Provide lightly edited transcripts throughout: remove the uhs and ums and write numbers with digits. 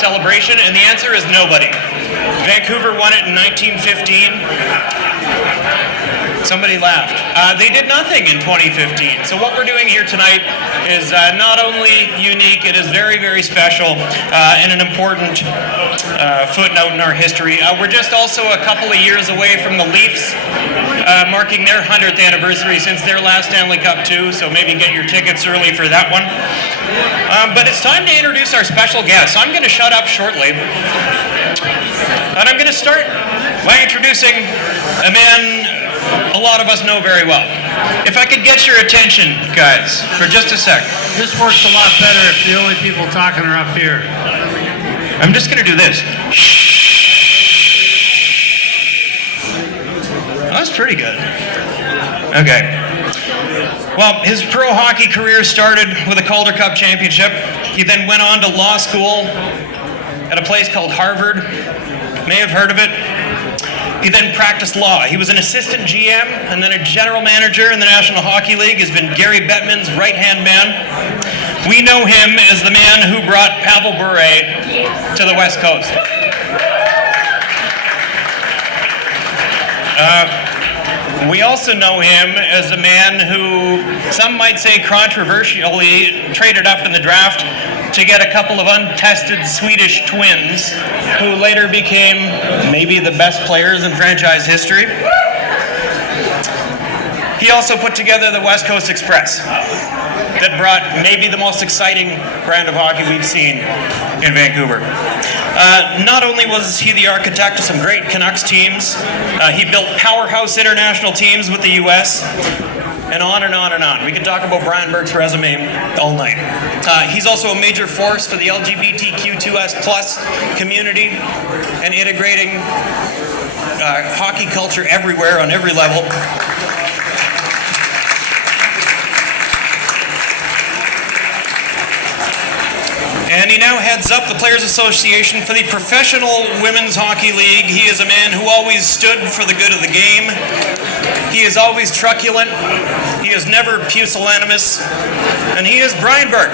celebration? And the answer is nobody. Vancouver won it in 1915. Somebody laughed. They did nothing in 2015. So what we're doing here tonight is not only unique, it is very, very special and an important footnote in our history. We're just also a couple of years away from the Leafs marking their 100th anniversary since their last Stanley Cup too, so maybe get your tickets early for that one. But it's time to introduce our special guest. I'm going to shut up shortly. And I'm going to start by introducing a man a lot of us know very well. If I could get your attention, guys, for just a sec. This works a lot better if the only people talking are up here. I'm just going to do this. Oh, that's pretty good. Okay. Well, his pro hockey career started with a Calder Cup championship. He then went on to law school at a place called Harvard. May have heard of it. He then practiced law. He was an assistant GM and then a general manager in the National Hockey League. Has been Gary Bettman's right-hand man. We know him as the man who brought Pavel Bure to the West Coast. We also know him as a man who, some might say controversially, traded up in the draft to get a couple of untested Swedish twins who later became maybe the best players in franchise history. He also put together the West Coast Express that brought maybe the most exciting brand of hockey we've seen in Vancouver. Not only was he the architect of some great Canucks teams, he built powerhouse international teams with the U.S., and on and on and on. We could talk about Brian Burke's resume all night. He's also a major force for the LGBTQ2S+ community and integrating hockey culture everywhere on every level. And he now heads up the Players Association for the Professional Women's Hockey League. He is a man who always stood for the good of the game. He is always truculent. He is never pusillanimous. And he is Brian Burke.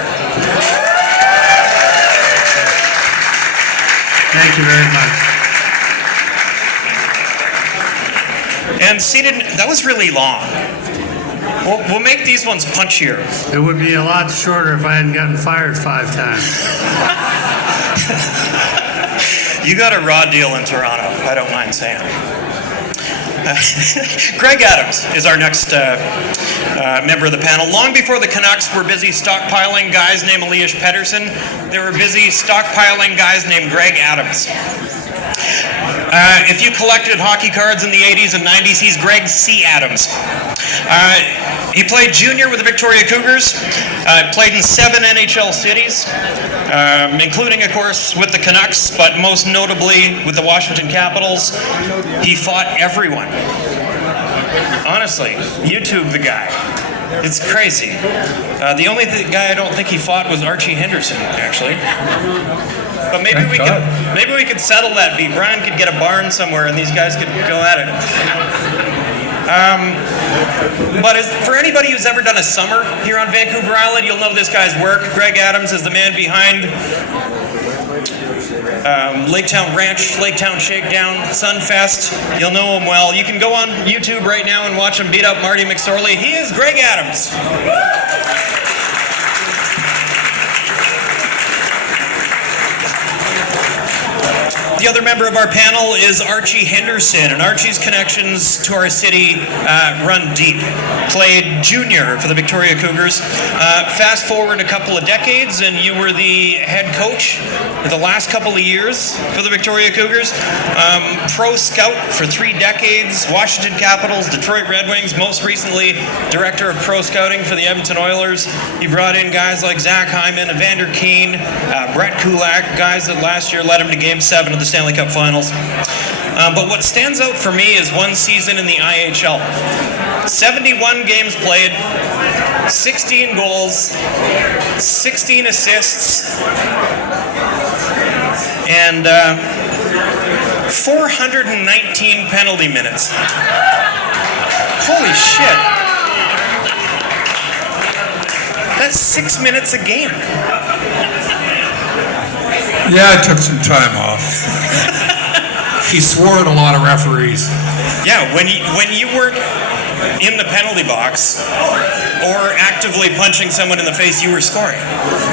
Thank you very much. And seated, that was really long. We'll make these ones punchier. It would be a lot shorter if I hadn't gotten fired 5 times. You got a raw deal in Toronto, I don't mind saying. Greg Adams is our next member of the panel. Long before the Canucks were busy stockpiling guys named Elias Pettersson, they were busy stockpiling guys named Greg Adams. If you collected hockey cards in the 80s and 90s, he's Greg C. Adams. He played junior with the Victoria Cougars, played in 7 NHL cities, including, of course, with the Canucks, but most notably with the Washington Capitals. He fought everyone. Honestly, YouTube the guy. It's crazy. The only guy I don't think he fought was Archie Henderson, actually. But maybe we could settle that beat. Brian could get a barn somewhere and these guys could go at it. But for anybody who's ever done a summer here on Vancouver Island, you'll know this guy's work. Greg Adams is the man behind Laketown Ranch, Laketown Shakedown, Sunfest. You'll know him well. You can go on YouTube right now and watch him beat up Marty McSorley. He is Greg Adams. The other member of our panel is Archie Henderson, and Archie's connections to our city run deep. Played junior for the Victoria Cougars. Fast forward a couple of decades, and you were the head coach for the last couple of years for the Victoria Cougars. Pro scout for 3 decades, Washington Capitals, Detroit Red Wings, most recently director of pro scouting for the Edmonton Oilers. He brought in guys like Zach Hyman, Evander Kane, Brett Kulak, guys that last year led him to Game 7 of the Stanley Cup Finals. But what stands out for me is one season in the IHL. 71 games played, 16 goals, 16 assists, and 419 penalty minutes. Holy shit. That's 6 minutes a game. Yeah, I took some time off. He swore at a lot of referees. Yeah, when you weren't in the penalty box or actively punching someone in the face, you were scoring.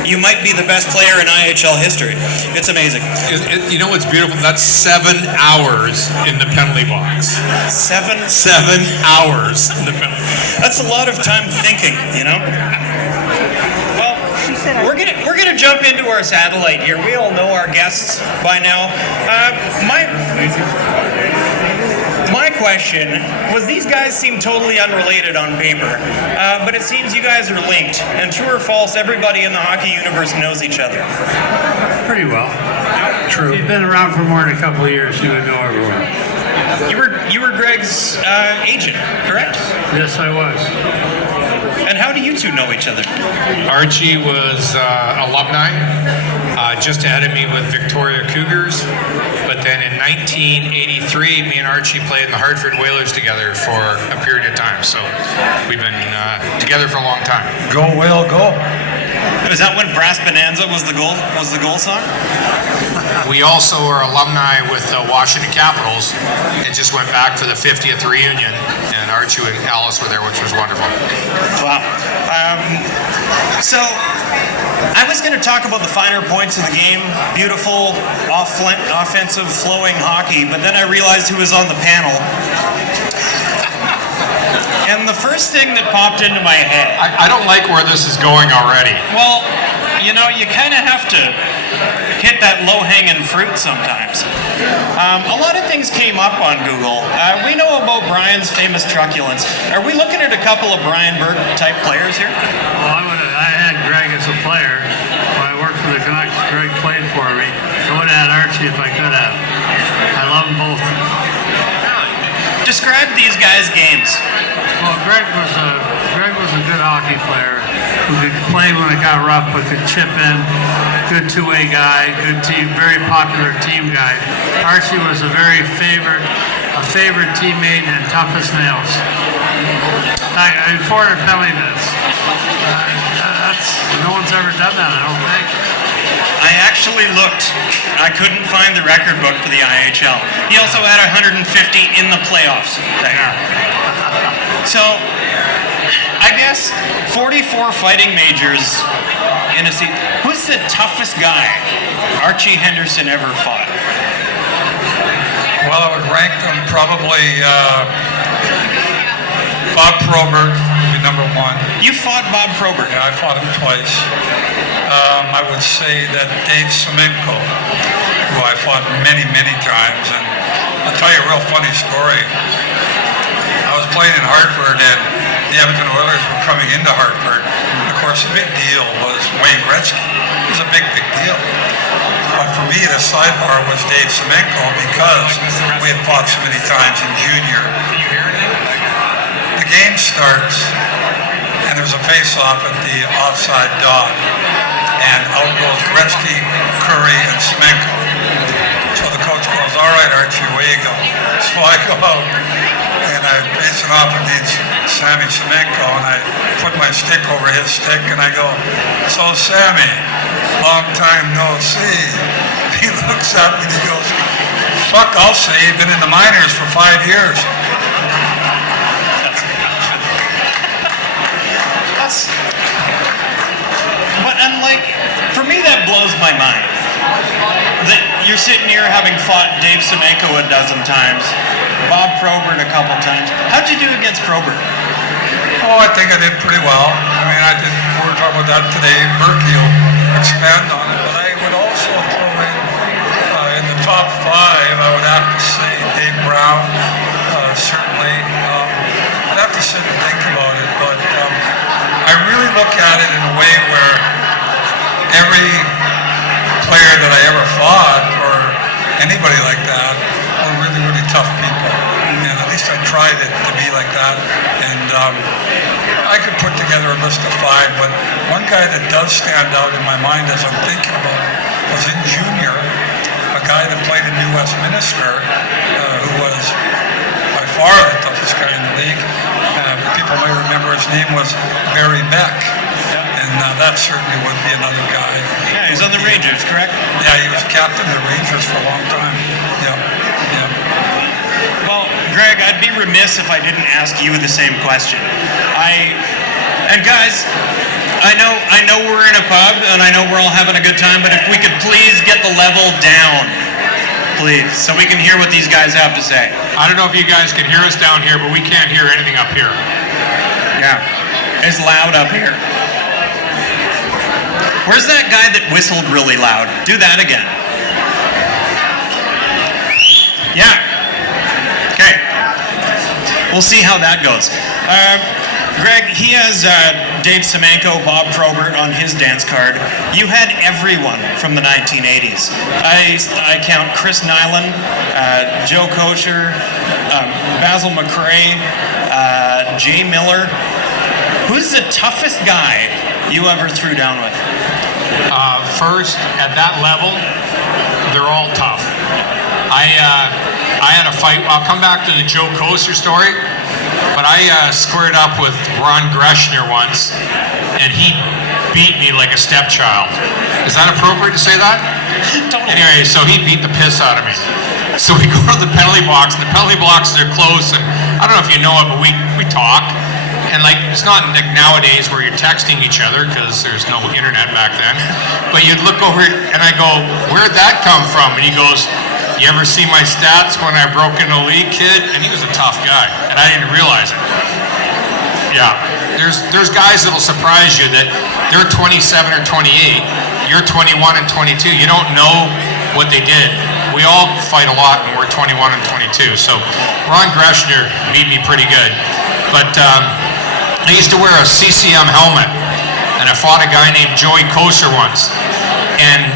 You might be the best player in IHL history. It's amazing. You know what's beautiful? That's 7 hours in the penalty box. 7 hours in the penalty box. That's a lot of time thinking, you know? Well, we're gonna jump into our satellite here. We all know our guests by now. My question was, these guys seem totally unrelated on paper, but it seems you guys are linked. And true or false, everybody in the hockey universe knows each other. Pretty well. True. If you've been around for more than a couple of years, you would know everyone. You were Greg's agent, correct? Yes, I was. And how do you two know each other? Archie was alumni, just ahead of me with Victoria Cougars. But then in 1983, me and Archie played in the Hartford Whalers together for a period of time. So we've been together for a long time. Go, Whale, go. Was that when Brass Bonanza was the goal song? We also are alumni with the Washington Capitals and just went back for the 50th reunion. And Archie and Alice were there, which was wonderful. Wow. So I was going to talk about the finer points of the game, beautiful offensive flowing hockey, but then I realized who was on the panel. And the first thing that popped into my head... I don't like where this is going already. Well, you know, you kind of have to hit that low-hanging fruit sometimes. A lot of things came up on Google. We know about Brian's famous truculence. Are we looking at a couple of Brian Burke type players here? Well, I had Greg as a player. When I worked for the Canucks, Greg played for me. I would have had Archie if I could have. I love them both. Describe these guys' games. Well, Greg was a good hockey player who could play when it got rough, but could chip in. Good two-way guy, good team, very popular team guy. Archie was a favorite teammate and toughest nails. I 400 penalty minutes. No one's ever done that, I don't think. I actually looked. I couldn't find the record book for the IHL. He also had 150 in the playoffs that year. So, I guess 44 fighting majors in a season. Who's the toughest guy Archie Henderson ever fought? Well, I would rank them probably Bob Probert would be number one. You fought Bob Probert. Yeah, I fought him twice. I would say that Dave Semenko, who I fought many, many times, and I'll tell you a real funny story. I was playing in Hartford, and the Edmonton Oilers were coming into Hartford. And of course, the big deal was Wayne Gretzky. It was a big, big deal. But for me, the sidebar was Dave Semenko because we had fought so many times in junior. The game starts, and there's a face-off at the offside dot. And out goes Gretzky, Curry, and Semenko. So the coach goes, "All right, Archie, away you go." So I go out, and I face it off against Sammy Semenko, and I put my stick over his stick, and I go, "So, Sammy, long time no see." He looks at me and he goes, "Fuck, I'll say, you've been in the minors for 5 years." But unlike, for me that blows my mind. That you're sitting here having fought Dave Semenko a dozen times, Bob Probert a couple times. How'd you do against Probert? Oh, I think I did pretty well. I mean, we were talking about that today. Burke will expand on it, but I would also throw in the top 5, I would have to say Dave Brown, certainly. I'd have to sit and think about it, but I really look at it in a way where every player that I ever fought, or anybody like that, were really, really tough people. And at least I tried it to be like that. And I could put together a list of 5, but one guy that does stand out in my mind as I'm thinking about it was in junior, a guy that played in New Westminster, who was by far the toughest guy in the league. People may remember his name was Barry Beck. and that certainly would be another guy. Yeah, he's on the Rangers, correct? Yeah, he was captain of the Rangers for a long time. Yeah, yeah. Well, Greg, I'd be remiss if I didn't ask you the same question. And guys, I know we're in a pub and I know we're all having a good time, but if we could please get the level down, please, so we can hear what these guys have to say. I don't know if you guys can hear us down here, but we can't hear anything up here. Yeah, it's loud up here. Where's that guy that whistled really loud? Do that again. Yeah. Okay. We'll see how that goes. Greg, he has Dave Semenko, Bob Probert on his dance card. You had everyone from the 1980s. I count Chris Nyland, Joe Kosher, Basil McRae, Jay Miller. Who's the toughest guy you ever threw down with? First, at that level, they're all tough. I had a fight. I'll come back to the Joe Kosher story. But I squared up with Ron Greschner once, and he beat me like a stepchild. Is that appropriate to say that? Totally. Anyway, so he beat the piss out of me. So we go to the penalty box, and the penalty boxes are close, and I don't know if you know it, but we talk. And like, it's not like nowadays where you're texting each other because there's no internet back then. But you'd look over and I go, "Where'd that come from?" And he goes, "You ever see my stats when I broke in the league, kid?" And he was a tough guy, and I didn't realize it. Yeah, there's guys that'll surprise you that they're 27 or 28, you're 21 and 22. You don't know what they did. We all fight a lot when we're 21 and 22. So Ron Greschner beat me pretty good, but I used to wear a CCM helmet, and I fought a guy named Joey Kosher once, and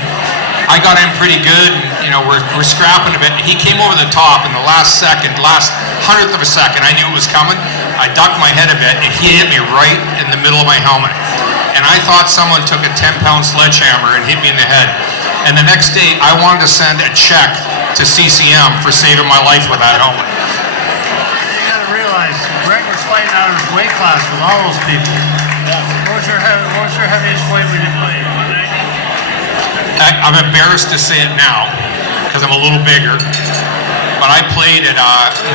I got in pretty good. You know, we're scrapping a bit. He came over the top in the last hundredth of a second. I knew it was coming. I ducked my head a bit, and he hit me right in the middle of my helmet. And I thought someone took a 10-pound sledgehammer and hit me in the head. And the next day, I wanted to send a check to CCM for saving my life with that helmet. You gotta realize, Greg was fighting out of his weight class with all those people. What was your heaviest weight when you played? I'm embarrassed to say it now because I'm a little bigger, but I played at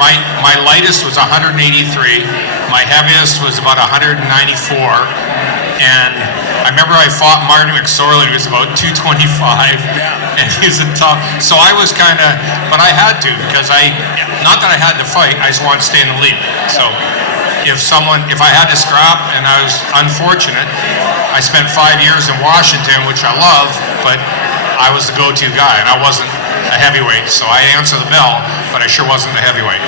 my lightest was 183, my heaviest was about 194, and I remember I fought Marty McSorley, who was about 225, and he was a tough. So I was kind of, but I had to because not that I had to fight, I just wanted to stay in the league. So if I had to scrap, and I was unfortunate, I spent 5 years in Washington, which I love, but I was the go-to guy, and I wasn't a heavyweight, so I answered the bell, but I sure wasn't a heavyweight.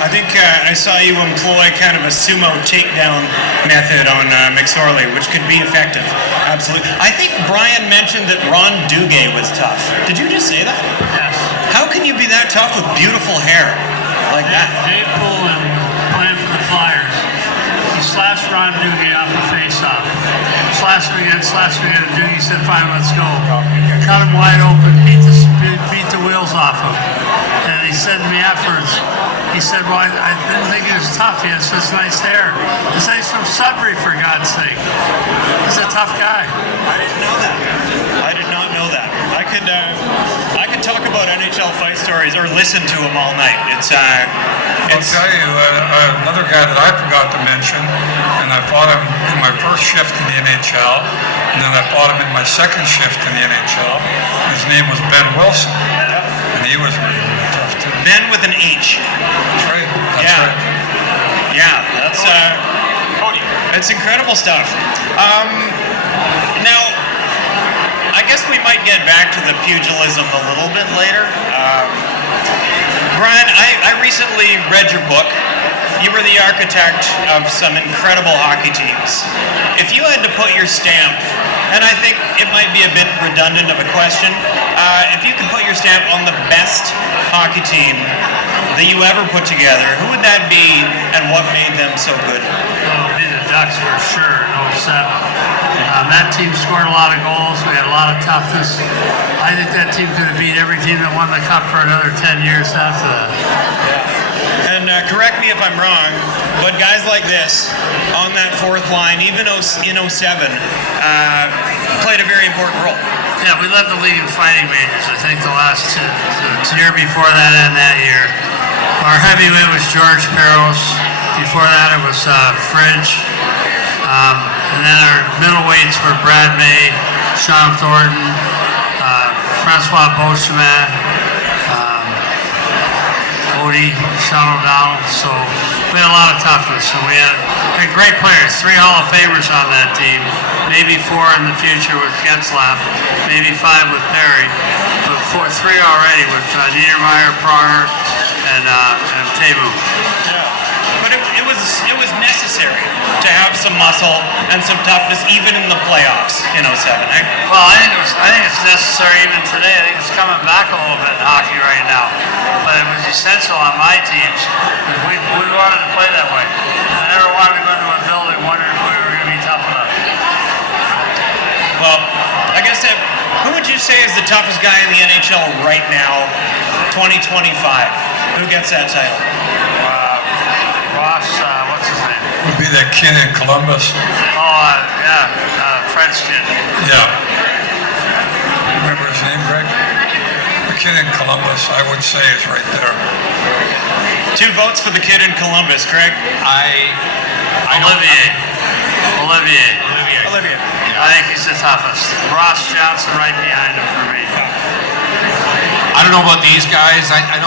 I think I saw you employ kind of a sumo takedown method on McSorley, which could be effective. Absolutely. I think Brian mentioned that Ron Duguay was tough. Did you just say that? Yes. How can you be that tough with beautiful hair like that? Dave Poulin playing for the Flyers. He slashed Ron Duguay off the face-off. Slashed him again, and Duguay said, "Fine, let's go." Cut him wide open, beat the wheels off him. And he said to me afterwards, he said, "Well, I didn't think he was tough. He has such nice hair." He said, "He's from Sudbury, for God's sake." He's a tough guy. I didn't know that. I did not know that. I could talk about NHL fight stories or listen to them all night. I'll tell you, another guy that I forgot to mention, and I fought him in my first shift in the NHL, and then I fought him in my second shift in the NHL. His name was Ben Wilson, and he was really tough too. Ben with an H. That's right. That's Yeah. right. Yeah, that's it's incredible stuff. Now, I guess we might get back to the pugilism a little bit later. Brian, I recently read your book. You were the architect of some incredible hockey teams. If you had to put your stamp, and I think it might be a bit redundant of a question, if you could put your stamp on the best hockey team that you ever put together, who would that be and what made them so good? Well, it'd be the Ducks for sure in 07. That team scored a lot of goals. We had a lot of toughness. I think that team could have beat every team that won the Cup for another 10 years after that. And correct me if I'm wrong, but guys like this on that fourth line, even in 07, played a very important role. Yeah, we led the league in fighting majors. I think the last the year before that and that year. Our heavyweight was George Peros. Before that it was Fridge. And then our middleweights were Brad May, Sean Thornton, Francois Beauchemin, Odie, Sean O'Donnell. So we had a lot of toughness. And we had great players, 3 Hall of Famers on that team. Maybe 4 in the future with Getzlaff, maybe 5 with Perry, but 3 already with Niedermeyer, Pronger, and Tebu. But it was necessary to have some muscle and some toughness even in the playoffs in 07, eh? Well, I think it's necessary even today. I think it's coming back a little bit in hockey right now. But it was essential on my teams because we wanted to play that way. I never wanted to go into a building wondering if we were going to be tough enough. Well, I guess who would you say is the toughest guy in the NHL right now, 2025? Who gets that title? Ross, what's his name? Would be that kid in Columbus. French kid. Yeah. Remember his name, Greg? The kid in Columbus, I would say, is right there. 2 votes for the kid in Columbus, Craig. Olivier. I think he's the toughest. Ross Johnson right behind him for me. I don't know about these guys. I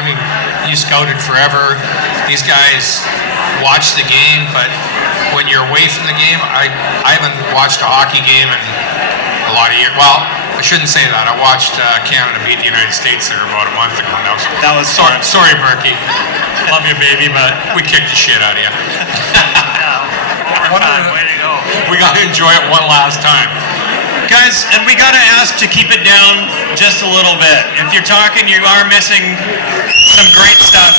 mean, you scouted forever. These guys watch the game, but when you're away from the game, I haven't watched a hockey game in a lot of years. Well, I shouldn't say that. I watched Canada beat the United States there about a month ago. That was sorry, Burke. Love you, baby, but we kicked the shit out of you. Overtime, way to go. We got to enjoy it one last time. Guys, and we got to ask to keep it down just a little bit. If you're talking, you are missing some great stuff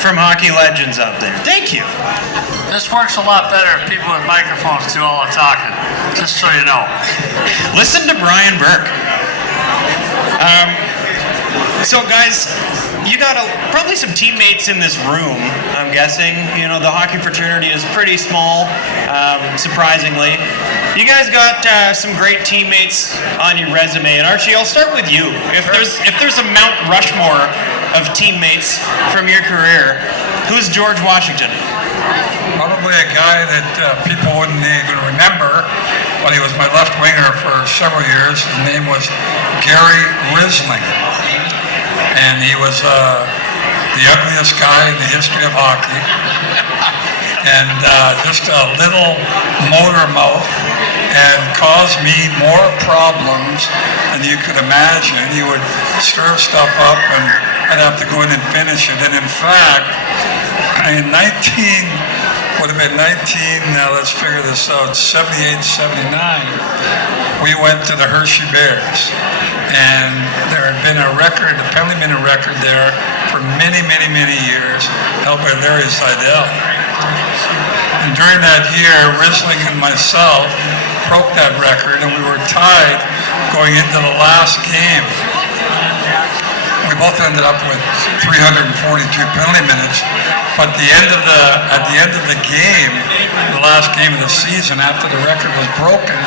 from hockey legends out there. Thank you. This works a lot better if people with microphones do all the talking, just so you know. Listen to Brian Burke. So guys, you got probably some teammates in this room, I'm guessing. You know, the hockey fraternity is pretty small, surprisingly. You guys got some great teammates on your resume. And Archie, I'll start with you. If there's a Mount Rushmore of teammates from your career, who's George Washington? Probably a guy that people wouldn't even remember, but he was my left winger for several years. His name was Gary Risling. And he was the ugliest guy in the history of hockey. And just a little motor mouth, and caused me more problems than you could imagine. He would stir stuff up and I'd have to go in and finish it. And in fact, in let's figure this out, 78, 79, we went to the Hershey Bears. And there had been a record, a penalty minute record there for many, many, many years, held by Larry Seidel. And during that year, Risling and myself broke that record, and we were tied going into the last game. We both ended up with 342 penalty minutes, but at the end of the game, the last game of the season, after the record was broken,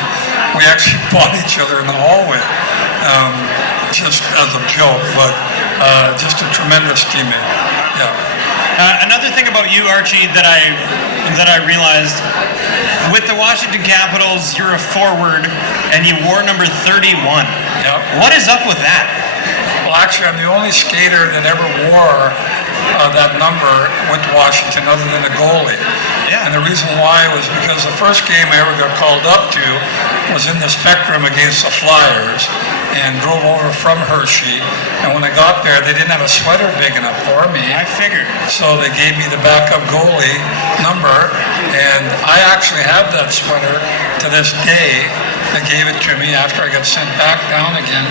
we actually fought each other in the hallway, just as a joke, but just a tremendous teammate. Yeah. Another thing about you, Archie, that I realized, with the Washington Capitals, you're a forward, and you wore number 31. Yeah. What is up with that? Well, actually, I'm the only skater that ever wore that number with Washington other than a goalie. Yeah. And the reason why was because the first game I ever got called up to was in the Spectrum against the Flyers, and drove over from Hershey. And when I got there, they didn't have a sweater big enough for me. I figured. So they gave me the backup goalie number, and I actually have that sweater to this day. They gave it to me after I got sent back down again,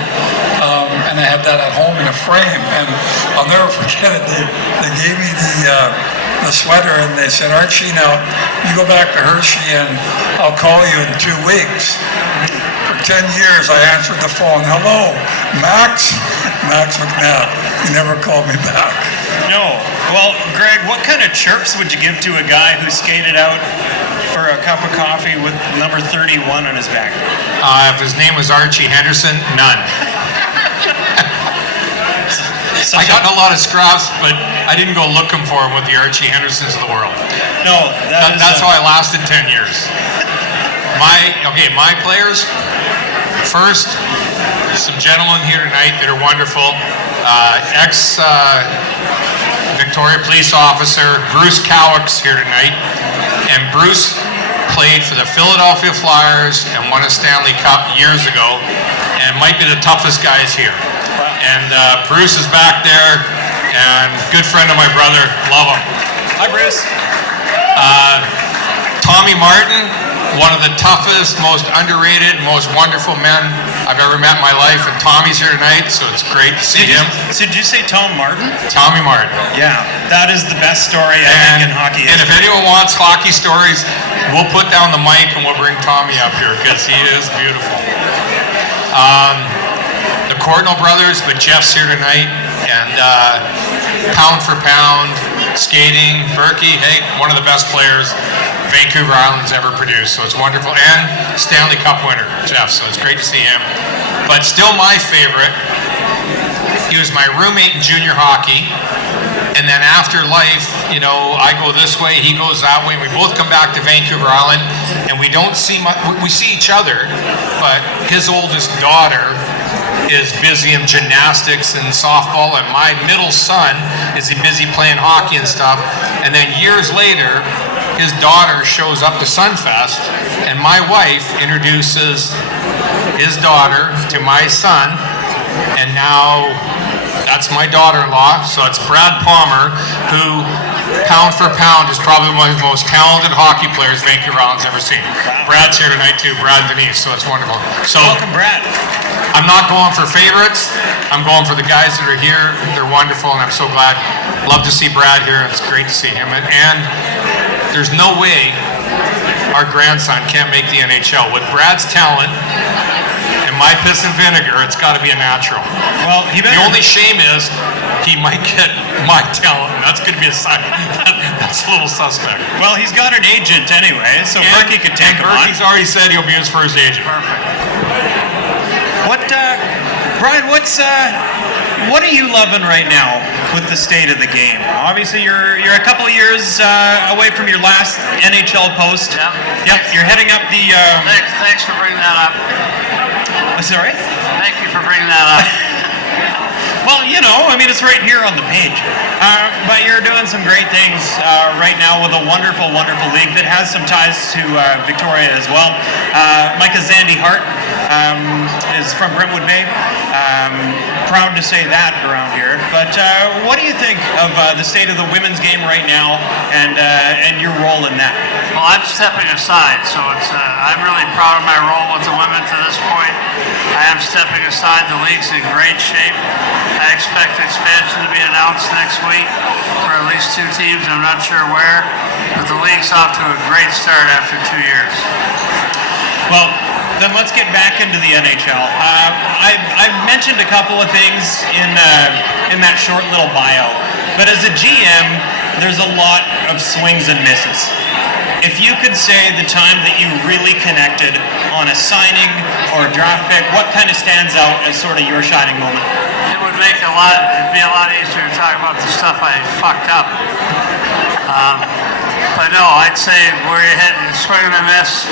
and I had that at home in a frame. And I'll never forget it. They gave me the sweater, and they said, Archie, now you go back to Hershey, and I'll call you in 2 weeks. For 10 years, I answered the phone. Hello, Max? Max McNabb. He never called me back. No. Well, Greg, what kind of chirps would you give to a guy who skated out for a cup of coffee with number 31 on his back? If his name was Archie Henderson, none. I got in a lot of scraps, but I didn't go looking for him with the Archie Hendersons of the world. No, That's how I lasted 10 years. My players, first, some gentlemen here tonight that are wonderful. Ex-Victoria police officer Bruce Cowick's here tonight. And Bruce played for the Philadelphia Flyers and won a Stanley Cup years ago and might be the toughest guys here. And Bruce is back there, and good friend of my brother, love him. Hi, Bruce. Tommy Martin, one of the toughest, most underrated, most wonderful men I've ever met in my life, and Tommy's here tonight, so it's great to see him. So did you say Tom Martin? Tommy Martin. Yeah, that is the best story I think in hockey And if history. anyone wants hockey stories, we'll put down the mic and we'll bring Tommy up here because he is beautiful. The Cordell brothers, but Jeff's here tonight, and pound for pound, skating, Burke, hey, one of the best players Vancouver Island's ever produced, so it's wonderful. And Stanley Cup winner, Jeff, so it's great to see him. But still my favorite, he was my roommate in junior hockey, and then after life, you know, I go this way, he goes that way, and we both come back to Vancouver Island, and we don't see much, we see each other, but his oldest daughter is busy in gymnastics and softball, and my middle son is busy playing hockey and stuff. And then years later, his daughter shows up to Sunfest, and my wife introduces his daughter to my son, and now that's my daughter-in-law. So it's Brad Palmer, who, pound for pound, is probably one of the most talented hockey players Vancouver Island's ever seen. Brad's here tonight too, Brad and Denise, so it's wonderful. So Welcome, Brad. I'm not going for favorites. I'm going for the guys that are here. They're wonderful, and I'm so glad. Love to see Brad here. It's great to see him. And there's no way our grandson can't make the NHL. With Brad's talent and my piss and vinegar, it's got to be a natural. Well, he better. The only shame is he might get my talent, and that's going to be a sign. That's a little suspect. Well, he's got an agent anyway, so Burke could take him on. Burke's already said he'll be his first agent. Brian, what are you loving right now with the state of the game? Obviously, you're a couple of years away from your last NHL post. Yeah. Yep, you're heading up the. Thanks for bringing that up. Sorry. Thank you for bringing that up. Well, you know, I mean, it's right here on the page. But you're doing some great things right now with a wonderful, wonderful league that has some ties to Victoria as well. Micah Zandy Hart is from Brentwood Bay. Proud to say that around here. But what do you think of the state of the women's game right now and your role in that? Well, I'm stepping aside, so it's I'm really proud of my role with the women to this point. I am stepping aside. The league's in great shape. I expect expansion to be announced next week for at least 2 teams. I'm not sure where, but the league's off to a great start after 2 years. Well, then let's get back into the NHL. I've mentioned a couple of things in that short little bio, but as a GM, there's a lot of swings and misses. If you could say the time that you really connected on a signing or a draft pick, what kind of stands out as sort of your shining moment? It would it'd be a lot easier to talk about the stuff I fucked up. But no, I'd say where you had to swing and a miss.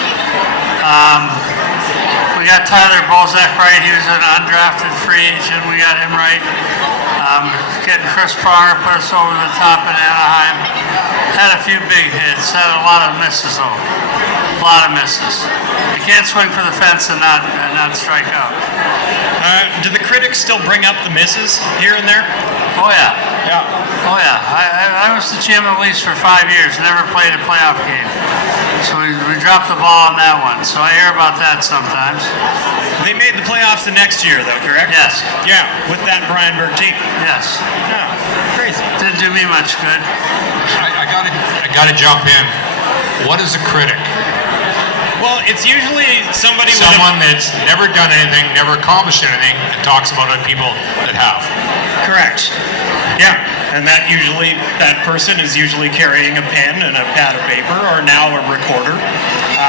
We got Tyler Bozak right. He was an undrafted free agent. We got him right. Getting Chris Pronger put us over the top in Anaheim. Had a few big hits. Had a lot of misses though. A lot of misses. You can't swing for the fence and not strike out. Do the critics still bring up the misses here and there? Oh yeah. Yeah. Oh yeah. I was the GM of the Leafs for 5 years. Never played a playoff game. So we dropped the ball on that one. So I hear about that sometimes. They made the playoffs the next year, though, correct? Yes. Yeah, with that Brian Burke team. Yes. Yeah, crazy. Didn't do me much good. I gotta jump in. What is a critic? Well, it's usually Someone that's never done anything, never accomplished anything, and talks about other people that have. Correct. Yeah. And that person is usually carrying a pen and a pad of paper, or now a recorder.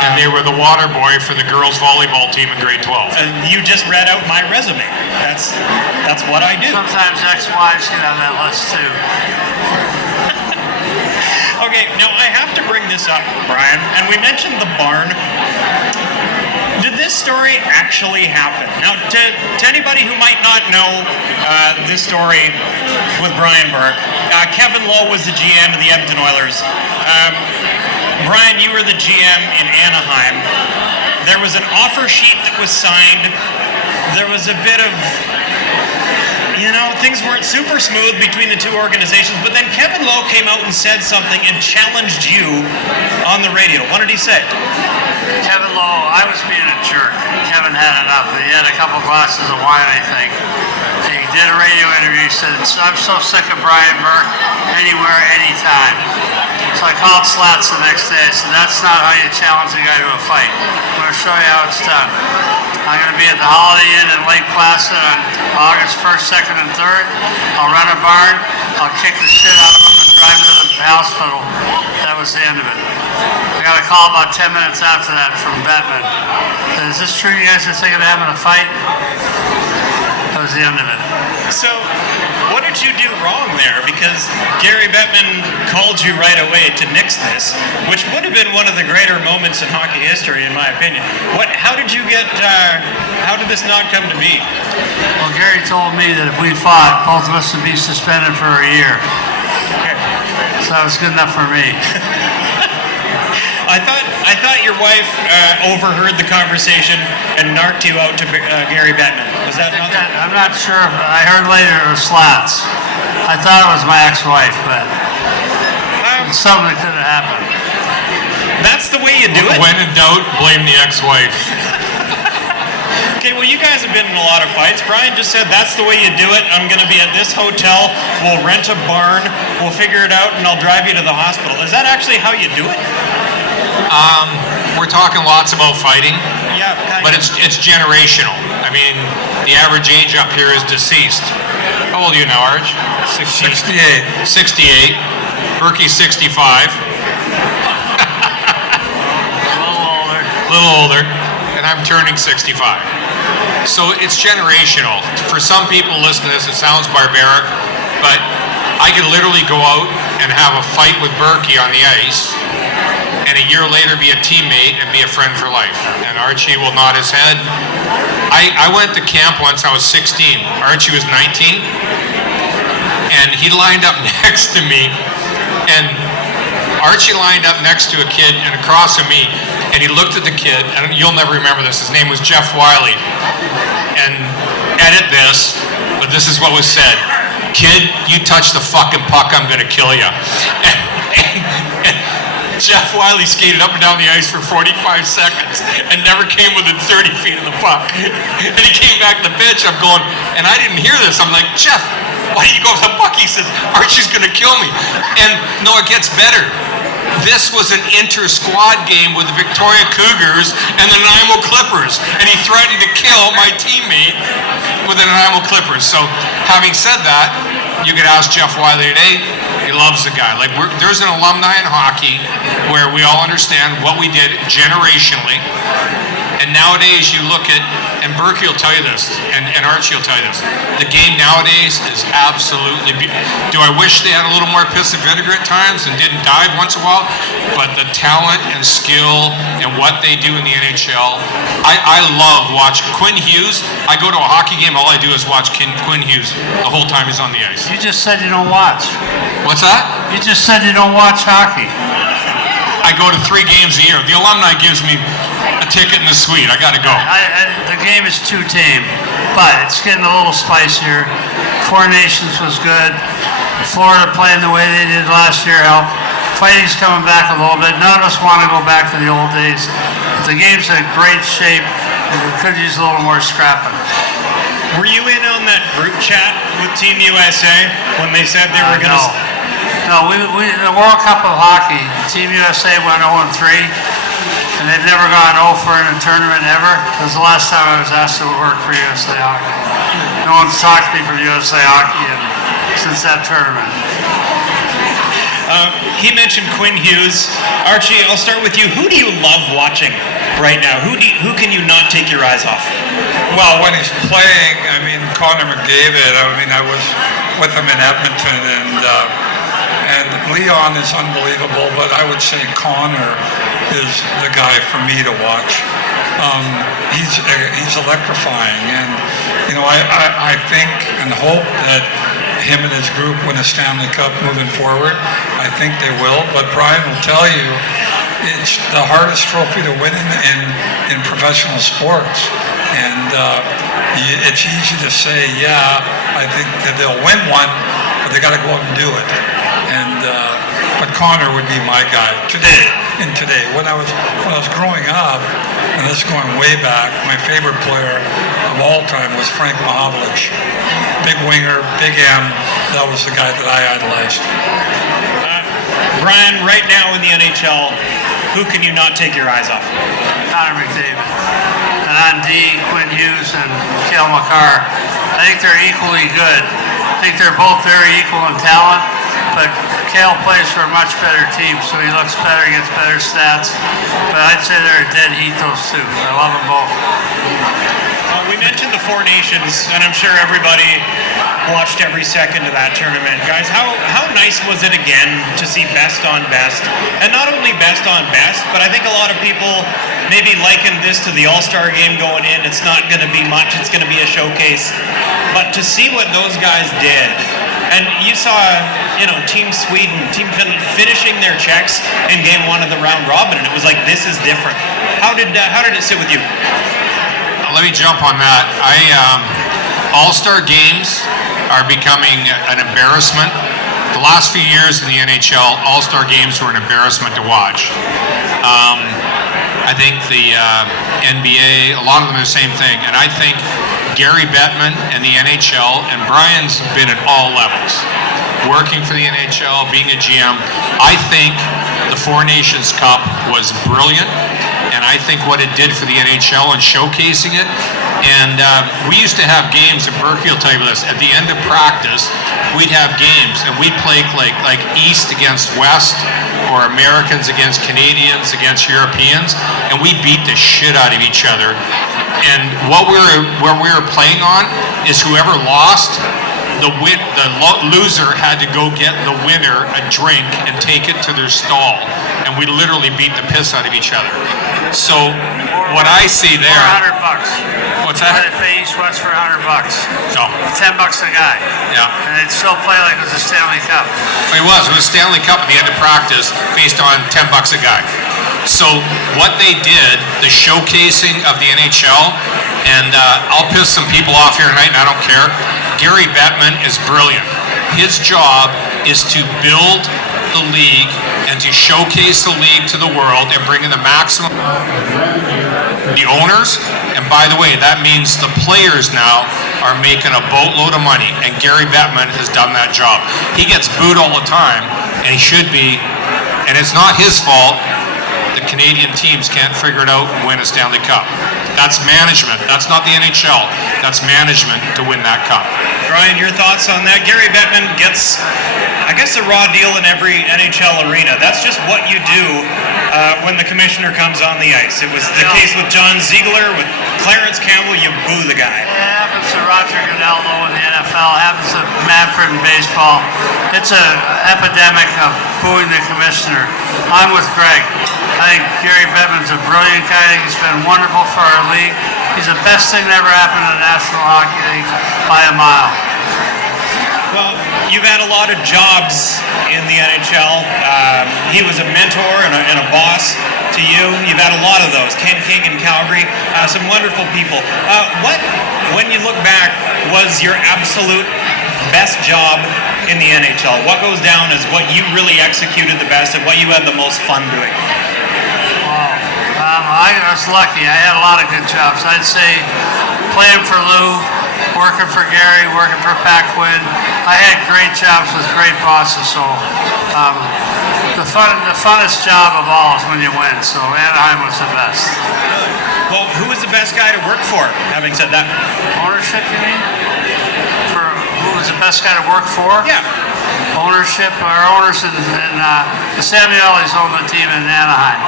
And they were the water boy for the girls volleyball team in grade 12. And you just read out my resume. That's what I do. Sometimes ex-wives get on that list too. Okay, now I have to bring this up, Brian, and we mentioned the barn. Did this story actually happen? Now, to anybody who might not know this story with Brian Burke, Kevin Lowe was the GM of the Edmonton Oilers. Brian, you were the GM in Anaheim. There was an offer sheet that was signed. There was a bit of, things weren't super smooth between the two organizations, but then Kevin Lowe came out and said something and challenged you on the radio. What did he say? Kevin Lowe, I was being a jerk. Kevin had enough. He had a couple glasses of wine, I think. He did a radio interview. He said, I'm so sick of Brian Burke, anywhere, anytime. So I called Slats the next day. I said, that's not how you challenge a guy to a fight. I'm going to show you how it's done. I'm going to be at the Holiday Inn in Lake Placid on August 1st, 2nd, and 3rd. I'll rent a barn. I'll kick the shit out of him and drive him to the hospital. That was the end of it. I got a call about 10 minutes after that from Bettman. Said, is this true? You guys are thinking of having a fight? That was the end of it. So, what did you do wrong there? Because Gary Bettman called you right away to nix this, which would have been one of the greater moments in hockey history, in my opinion. How did this not come to be? Well, Gary told me that if we fought, both of us would be suspended for a year. Okay. So that was good enough for me. I thought your wife overheard the conversation and narked you out to Gary Bettman. Was that not? I'm not sure. I heard later it was Slats. I thought it was my ex-wife, but something that could have happened. That's the way you do it? When in doubt, blame the ex-wife. Okay, well, you guys have been in a lot of fights. Brian just said that's the way you do it. I'm going to be at this hotel. We'll rent a barn. We'll figure it out, and I'll drive you to the hospital. Is that actually how you do it? We're talking lots about fighting, Yeah, but it's generational. I mean, the average age up here is deceased. How old are you now, Arch? 68. 68. Burkey's 65. A little older. And I'm turning 65. So it's generational. For some people listening to this, it sounds barbaric, but I could literally go out and have a fight with Burkey on the ice, and a year later be a teammate and be a friend for life. And Archie will nod his head. I went to camp once, I was 16. Archie was 19. And he lined up next to me. And Archie lined up next to a kid and across from me. And he looked at the kid, and you'll never remember this. His name was Jeff Wiley. And edit this, but this is what was said. Kid, you touch the fucking puck, I'm gonna kill you. And Jeff Wiley skated up and down the ice for 45 seconds and never came within 30 feet of the puck. And he came back to the bench, I'm going, and I didn't hear this. I'm like, Jeff, why did you go for the puck? He says, Archie's gonna kill me. And no, it gets better. This was an inter-squad game with the Victoria Cougars and the Nanaimo Clippers, and he threatened to kill my teammate with the Nanaimo Clippers. So, having said that, you could ask Jeff Wiley today. He loves the guy. Like, there's an alumni in hockey where we all understand what we did generationally. And nowadays, you look at, and Burke will tell you this, and Archie will tell you this, the game nowadays is absolutely do I wish they had a little more piss and vinegar at times and didn't dive once in a while? But the talent and skill and what they do in the NHL, I love watching. Quinn Hughes, I go to a hockey game, all I do is watch Quinn Hughes the whole time he's on the ice. You just said you don't watch. What's that? You just said you don't watch hockey. I go to 3 games a year. The alumni gives me a ticket in the suite. I got to go. The game is too tame, but it's getting a little spicier. Four Nations was good. Florida playing the way they did last year helped. Fighting's coming back a little bit. None of us want to go back to the old days. But the game's in great shape, and we could use a little more scrapping. Were you in on that group chat with Team USA when they said they were going to... No, we the World Cup of Hockey, Team USA went 0-3, and they've never gone 0 for in a tournament ever. It was the last time I was asked to work for USA Hockey. No one's talked to me from USA Hockey since that tournament. He mentioned Quinn Hughes. Archie, I'll start with you. Who do you love watching right now? Who can you not take your eyes off? Well, when he's playing, I mean, Connor McDavid, I was with him in Edmonton, and Leon is unbelievable, but I would say Connor is the guy for me to watch. He's electrifying, and I think and hope that him and his group win a Stanley Cup moving forward. I think they will, but Brian will tell you it's the hardest trophy to win in professional sports, and it's easy to say, yeah, I think that they'll win one, but they got to go out and do it. But Connor would be my guy today. When I was growing up, and this is going way back, my favorite player of all time was Frank Mahovlich. Big winger, big M. That was the guy that I idolized. Brian, right now in the NHL, who can you not take your eyes off? Connor McDavid. And on D, Quinn Hughes and Cale Makar. I think they're equally good. I think they're both very equal in talent, but Cale plays for a much better team, so he looks better, gets better stats. But I'd say they're a dead heat, those two. I love them both. We mentioned the Four Nations, and I'm sure everybody watched every second of that tournament. Guys, how nice was it again to see best on best? And not only best on best, but I think a lot of people maybe liken this to the All-Star game going in. It's not going to be much. It's going to be a showcase. But to see what those guys did, and you saw, Team Sweden, Team Finland finishing their checks in Game 1 of the round robin, and it was like, this is different. How did it sit with you? Let me jump on that. All-Star games are becoming an embarrassment. The last few years in the NHL, All-Star games were an embarrassment to watch. I think the NBA, a lot of them are the same thing. And I think Gary Bettman and the NHL, and Brian's been at all levels, working for the NHL, being a GM. I think the Four Nations Cup was brilliant. And I think what it did for the NHL and showcasing it. And we used to have games, and Burke will tell you this, at the end of practice, we'd have games, and we'd play like East against West, or Americans against Canadians, against Europeans, and we beat the shit out of each other. And where we were playing on is whoever lost, the loser had to go get the winner a drink and take it to their stall. And we literally beat the piss out of each other. So what I see there... $400. What's that? I'd pay East-West for $100. So, $10 a guy. Yeah. And they'd still play like it was a Stanley Cup. It was Stanley Cup at the end of practice based on $10 a guy. So what they did, the showcasing of the NHL, and I'll piss some people off here tonight, and I don't care. Gary Bettman is brilliant. His job is to build the league and to showcase the league to the world and bring in the maximum the owners. And by the way, that means the players now are making a boatload of money, and Gary Bettman has done that job. He gets booed all the time, and he should be, and it's not his fault. The Canadian teams can't figure it out and win a Stanley Cup. That's management. That's not the NHL. That's management to win that cup. Brian, your thoughts on that? Gary Bettman gets, I guess, a raw deal in every NHL arena. That's just what you do when the commissioner comes on the ice. It was the case with John Ziegler, with Clarence Campbell. You boo the guy. It happens to Roger Goodell, though, in the NFL. It happens to Manfred in baseball. It's an epidemic of booing the commissioner. I'm with Greg. I think Gary Bettman's a brilliant guy. I think he's been wonderful for our league. He's the best thing that ever happened in the National Hockey League by a mile. Well, you've had a lot of jobs in the NHL. He was a mentor and a boss to you. You've had a lot of those. Ken King in Calgary, some wonderful people. What, when you look back, was your absolute best job in the NHL? What goes down as what you really executed the best and what you had the most fun doing? I was lucky. I had a lot of good jobs. I'd say playing for Lou, working for Gary, working for Pat Quinn. I had great jobs with great bosses. So the funnest job of all is when you win. So Anaheim was the best. Well, who was the best guy to work for, having said that? Ownership, you mean? was the best guy to work for. Yeah. Ownership, our owners and the Samuelis owned the team in Anaheim.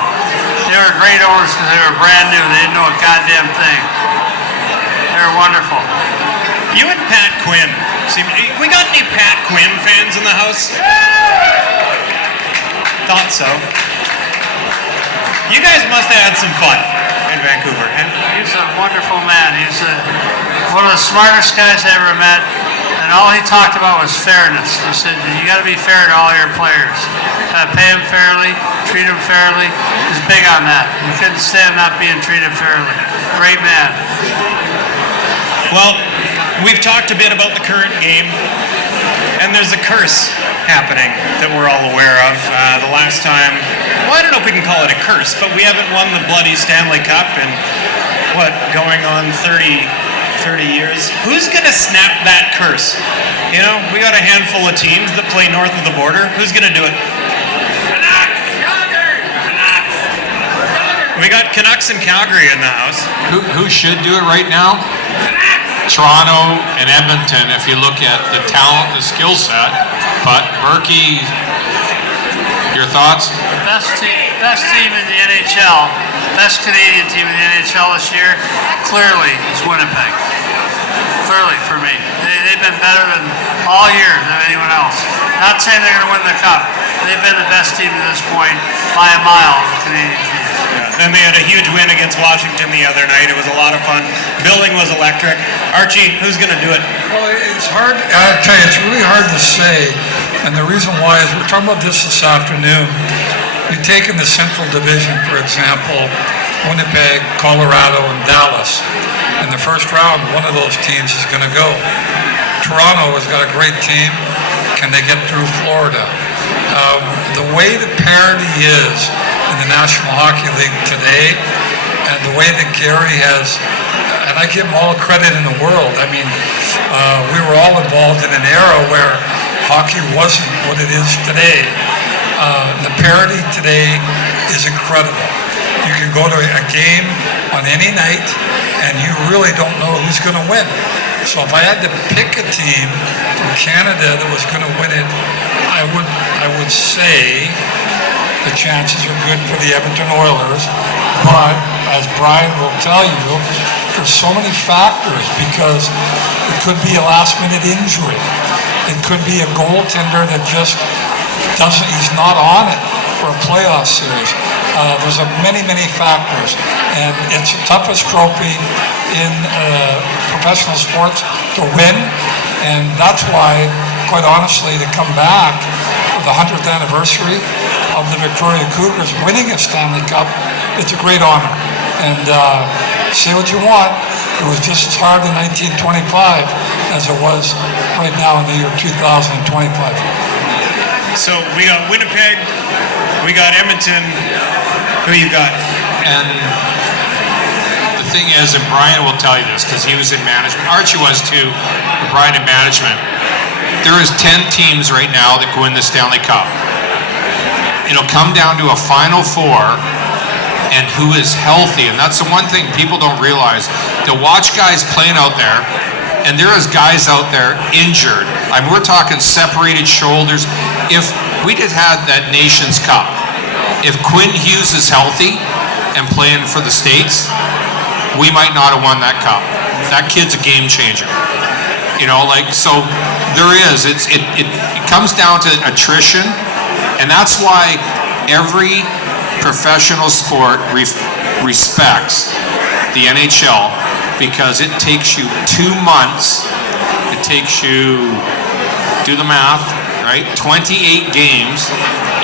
They were great owners because they were brand new. They didn't know a goddamn thing. They were wonderful. You and Pat Quinn. See, we got any Pat Quinn fans in the house? Thought so. You guys must have had some fun in Vancouver, huh? He's a wonderful man. He's one of the smartest guys I ever met. And all he talked about was fairness. He said, you got to be fair to all your players. Pay them fairly, treat them fairly. He's big on that. He couldn't stand not being treated fairly. Great man. Well, we've talked a bit about the current game, and there's a curse happening that we're all aware of. The last time, well, I don't know if we can call it a curse, but we haven't won the bloody Stanley Cup in, going on 30 years. Who's going to snap that curse? You know, we got a handful of teams that play north of the border. Who's going to do it? We got Canucks and Calgary in the house. Who should do it right now? Toronto and Edmonton, if you look at the talent, the skill set. But Burke, your thoughts? Best team in the NHL, best Canadian team in the NHL this year, clearly is Winnipeg. Clearly for me. They've been better than all year than anyone else. Not saying they're going to win the Cup. They've been the best team to this point by a mile of the Canadian team. Then they had a huge win against Washington the other night. It was a lot of fun. Building was electric. Archie, who's going to do it? Well, it's hard. I'll tell you, it's really hard to say. And the reason why is we're talking about this afternoon. We've taken the Central Division, for example, Winnipeg, Colorado, and Dallas. In the first round, one of those teams is going to go. Toronto has got a great team. Can they get through Florida? The way the parity is in the National Hockey League today, and the way that Gary has, and I give him all the credit in the world. I mean, we were all involved in an era where hockey wasn't what it is today. The parity today is incredible. You can go to a game on any night, and you really don't know who's going to win. So if I had to pick a team from Canada that was going to win it, I would say the chances are good for the Edmonton Oilers. But as Brian will tell you, there's so many factors because it could be a last-minute injury. It could be a goaltender that just he's not on it for a playoff series. There's many factors, and it's the toughest trophy in professional sports to win, and that's why, quite honestly, to come back for the 100th anniversary of the Victoria Cougars winning a Stanley Cup, it's a great honor. And say what you want, it was just as hard in 1925 as it was right now in the year 2025. So we got Winnipeg, we got Edmonton. Who you got? And the thing is, and Brian will tell you this because he was in management, Archie was too, but Brian in management, there is 10 teams right now that go in the Stanley Cup. It'll come down to a Final Four and who is healthy, and that's the one thing people don't realize. To watch guys playing out there, and there is guys out there injured. I mean, we're talking separated shoulders. If we'd have had that Nations Cup, if Quinn Hughes is healthy and playing for the States, we might not have won that cup. That kid's a game changer. You know, like, so there is, it comes down to attrition, and that's why every professional sport respects the NHL, because it takes you 2 months, it takes you, do the math, right, 28 games,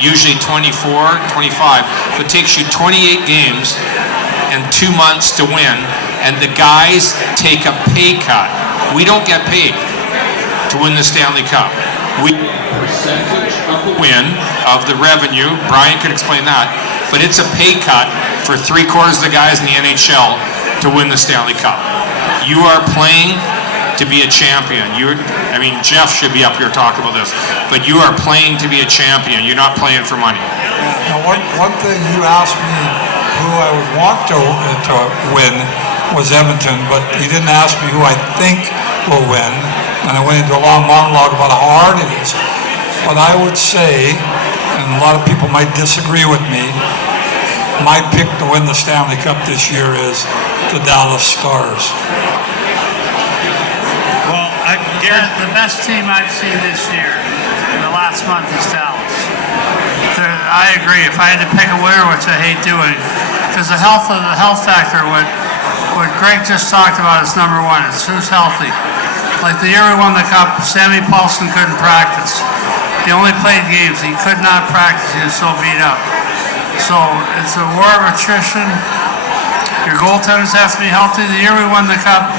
usually 24, 25, but it takes you 28 games and 2 months to win, and the guys take a pay cut. We don't get paid to win the Stanley Cup. We percentage of the win of the revenue, Brian could explain that, but it's a pay cut for 3/4 of the guys in the NHL to win the Stanley Cup. You are playing to be a champion. I mean, Jeff should be up here talking about this, but you are playing to be a champion. You're not playing for money. Now, one thing you asked me who I would want to win was Edmonton, but you didn't ask me who I think will win. and I went into a long monologue about how hard it is. But I would say, and a lot of people might disagree with me, my pick to win the Stanley Cup this year is the Dallas Stars. Well, The best team I've seen this year in the last month is Dallas. I agree. If I had to pick a winner, which I hate doing, because the health factor, what Greg just talked about is number one. It's who's healthy. Like the year we won the Cup, Sammy Paulson couldn't practice. He only played games. He could not practice. He was so beat up. So it's a war of attrition. Your goaltenders have to be healthy. The year we won the Cup,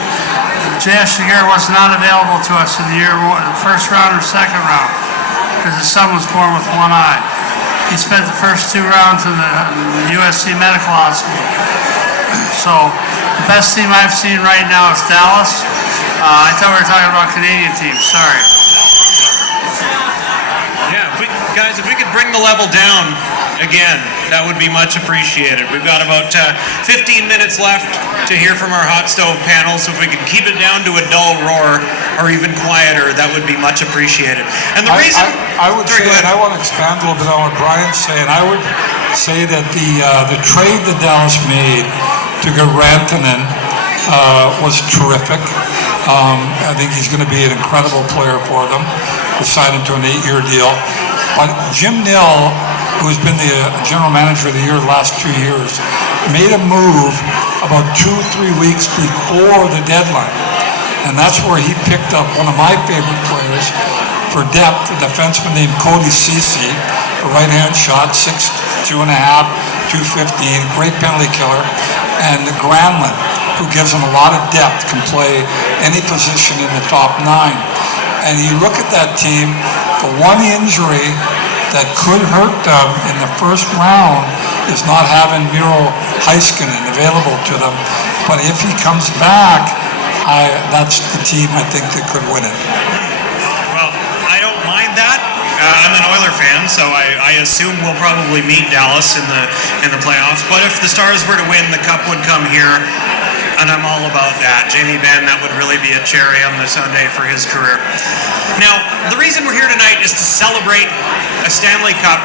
J.S. Shiger was not available to us in the first round or second round because his son was born with one eye. He spent the first 2 rounds in the USC Medical Hospital. So the best team I've seen right now is Dallas. I thought we were talking about Canadian teams. Sorry. Yeah, if we could bring the level down again, that would be much appreciated. We've got about 15 minutes left to hear from our hot stove panel, so if we could keep it down to a dull roar or even quieter, that would be much appreciated. And the reason... I would say, and I want to expand a little bit on what Brian's saying, I would say that the trade that Dallas made to get Rantanen was terrific. I think he's going to be an incredible player for them. They signed him to an 8-year deal. But Jim Nill, who's been the general manager of the year the last 2 years, made a move about 2-3 weeks before the deadline. And that's where he picked up one of my favorite players for depth, a defenseman named Cody Ceci, a right-hand shot, 6'2.5", 215, great penalty killer, and Granlund, who gives him a lot of depth, can play any position in the top 9. And you look at that team, the one injury that could hurt them in the first round is not having Miro Heiskanen available to them. But if he comes back, that's the team I think that could win it. Well, I don't mind that. I'm an Oiler fan, so I assume we'll probably meet Dallas in the playoffs. But if the Stars were to win, the Cup would come here, and I'm all about that. Jamie Benn, that would really be a cherry on the sundae for his career. Now, the reason we're here tonight is to celebrate a Stanley Cup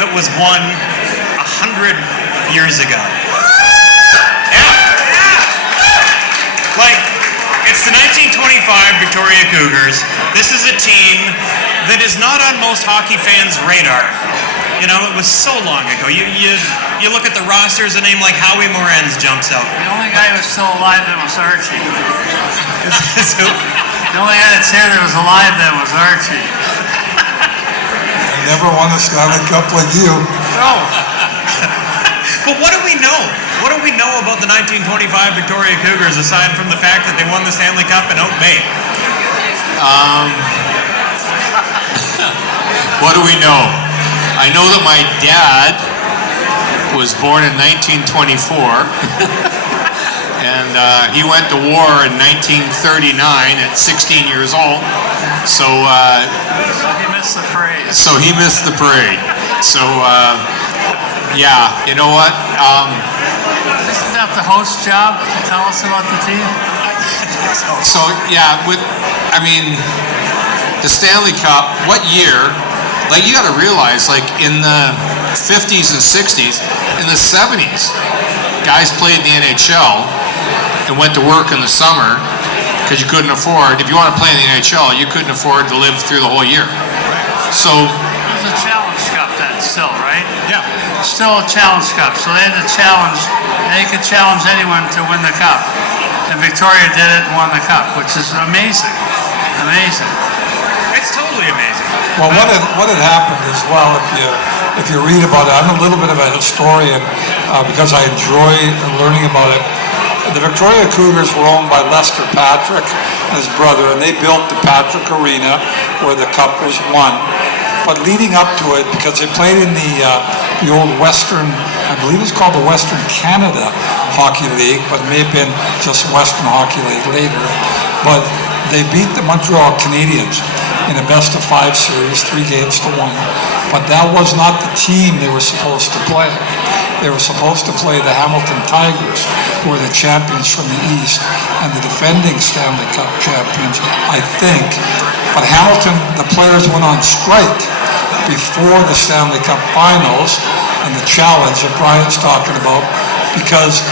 that was won 100 years ago. It's the 1925 Victoria Cougars. This is a team that is not on most hockey fans' radar. You know, it was so long ago. You look at the rosters, a name like Howie Morenz jumps out. The only guy who was still alive then was Archie. So, The only guy that's here that was alive then was Archie. I never won a Stanley Cup like you. No. but what do we know? What do we know about the 1925 Victoria Cougars aside from the fact that they won the Stanley Cup in Oak Bay? What do we know? I know that my dad was born in 1924, and he went to war in 1939 at 16 years old. So He missed the parade. he missed the parade. So yeah, you know what? Isn't that the host job to tell us about the team? So yeah, the Stanley Cup, what year? Like, you got to realize, like, in the 50s and 60s, in the 70s, guys played in the NHL and went to work in the summer because you couldn't afford, if you want to play in the NHL, you couldn't afford to live through the whole year. So It was a Challenge Cup then still, right? Yeah. Still a Challenge Cup. So they had to challenge, they could challenge anyone to win the Cup. And Victoria did it and won the Cup, which is amazing. Amazing. It's totally amazing. Well, what had happened as well, if you read about it, I'm a little bit of a historian because I enjoy learning about it. The Victoria Cougars were owned by Lester Patrick and his brother, and they built the Patrick Arena where the Cup was won. But leading up to it, because they played in the old Western, I believe it's called the Western Canada Hockey League, but it may have been just Western Hockey League later. But they beat the Montreal Canadiens in a best-of-5 series, 3-1. But that was not the team they were supposed to play. They were supposed to play the Hamilton Tigers. who are the champions from the East and the defending Stanley Cup champions, I think. But Hamilton, the players went on strike before the Stanley Cup finals and the challenge that Brian's talking about, because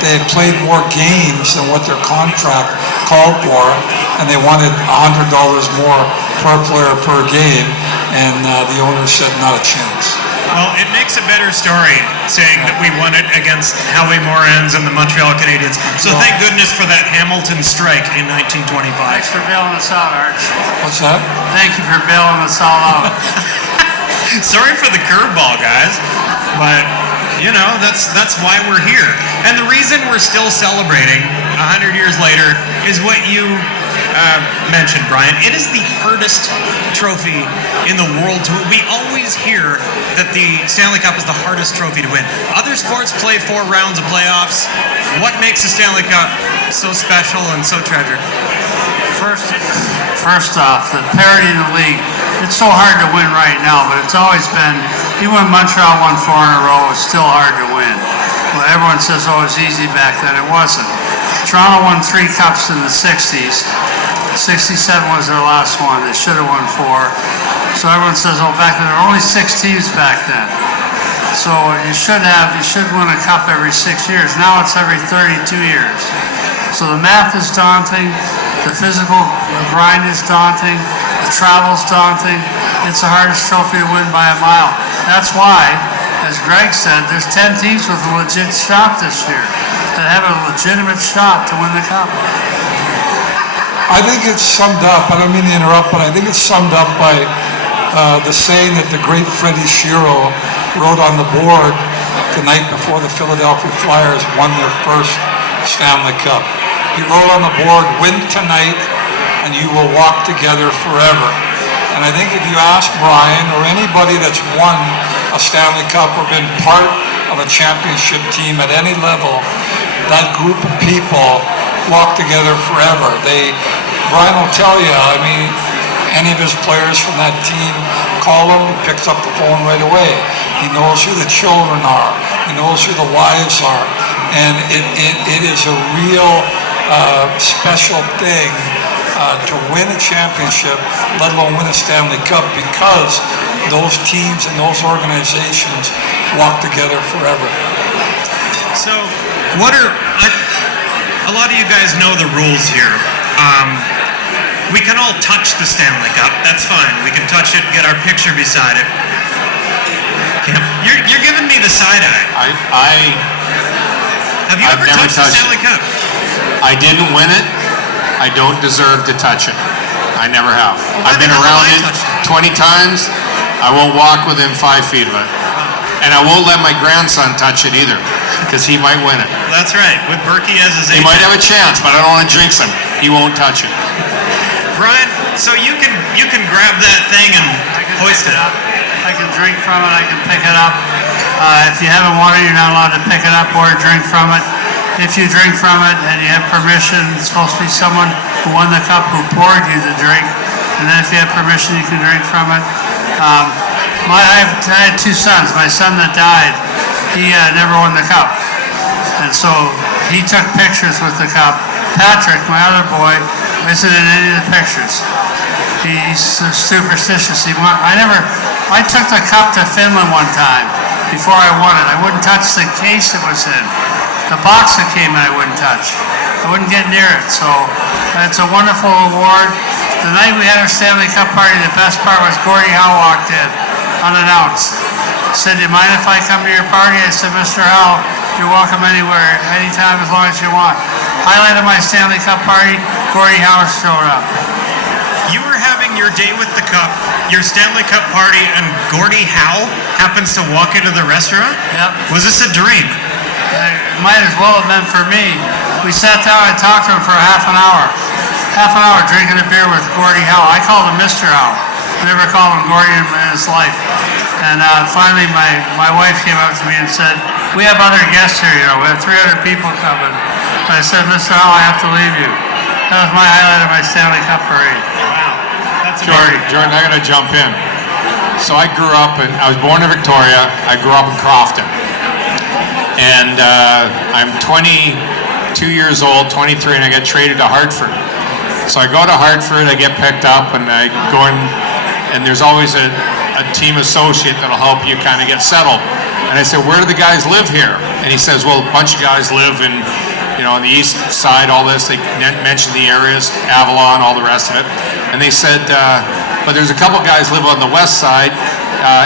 they had played more games than what their contract called for, and they wanted $100 more per player per game, and the owner said not a chance. Well, it makes a better story saying that we won it against Howie Morans and the Montreal Canadiens. So thank goodness for that Hamilton strike in 1925. Thanks for bailing us out, Arch. What's that? Thank you for bailing us all out. Sorry for the curveball, guys, but you know that's why we're here. And the reason we're still celebrating 100 years later is what you mentioned, Brian. It is the hardest trophy in the world to win. We always hear that the Stanley Cup is the hardest trophy to win. Other sports play 4 rounds of playoffs. What makes the Stanley Cup so special and so treasured? First off, the parity in the league. It's so hard to win right now, but it's always been, even when Montreal won 4 in a row, it's still hard to win. Well, everyone says, oh, it was easy back then. It wasn't. Toronto won 3 cups in the 60s. 67 was their last one. They should have won 4. So everyone says, oh, back then, there were only 6 teams back then. So you should win a cup every 6 years. Now it's every 32 years. So the math is daunting. The physical grind is daunting. The travel's daunting. It's the hardest trophy to win by a mile. That's why, as Greg said, there's 10 teams with a legit shot this year that have a legitimate shot to win the cup. I think it's summed up, I don't mean to interrupt, but I think it's summed up by the saying that the great Freddie Shero wrote on the board the night before the Philadelphia Flyers won their first Stanley Cup. He wrote on the board, "Win tonight and you will walk together forever." And I think if you ask Brian or anybody that's won a Stanley Cup or been part of a championship team at any level, that group of people walk together forever. Brian will tell you, I mean, any of his players from that team call him, he picks up the phone right away. He knows who the children are. He knows who the wives are. And it is a real special thing to win a championship, let alone win a Stanley Cup, because those teams and those organizations walk together forever. So, a lot of you guys know the rules here. We can all touch the Stanley Cup. That's fine. We can touch it, get our picture beside it. You're giving me the side eye. Have you ever touched the Stanley Cup? I didn't win it. I don't deserve to touch it. I never have. Well, I've been around it 20 times. I won't walk within 5 feet of it. And I won't let my grandson touch it either, because he might win it. That's right. With Burke as his He agent. might have a chance, but I don't want to jinx him. He won't touch it. Brian, so you can grab that thing and hoist it up. I can drink from it. I can pick it up. If you haven't won it, you're not allowed to pick it up or drink from it. If you drink from it and you have permission, it's supposed to be someone who won the cup who poured you the drink. And then if you have permission, you can drink from it. I had 2 sons. My son that died, he never won the cup. And so he took pictures with the cup. Patrick, my other boy, isn't in any of the pictures. He's superstitious. I took the cup to Finland one time before I won it. I wouldn't touch the case it was in. The box that came in, I wouldn't touch. I wouldn't get near it. So it's a wonderful award. The night we had our Stanley Cup party, the best part was Gordie Howe walked in, unannounced. Said, "Do you mind if I come to your party?" I said, "Mr. Howe, you're welcome anywhere, anytime, as long as you want." Highlight of my Stanley Cup party, Gordie Howe showed up. You were having your day with the cup, your Stanley Cup party, and Gordie Howe happens to walk into the restaurant? Yep. Was this a dream? It might as well have been for me. We sat down and talked to him for half an hour. Half an hour drinking a beer with Gordie Howe. I called him Mr. Howe. I never called him Gordie in his life. And finally my wife came up to me and said, "We have other guests here, we have 300 people coming." And I said, "Mr. Howe, I have to leave you." That was my highlight of my Stanley Cup parade. Wow. That's Jordan, I gotta jump in. So I was born in Victoria. I grew up in Crofton. And I'm 22 years old, 23, and I got traded to Hartford. So I go to Hartford, I get picked up, and I go in, and there's always a team associate that'll help you kind of get settled. And I said, where do the guys live here? And he says, well, a bunch of guys live in, on the east side, all this. They mentioned the areas, Avalon, all the rest of it. And they said, but there's a couple guys live on the west side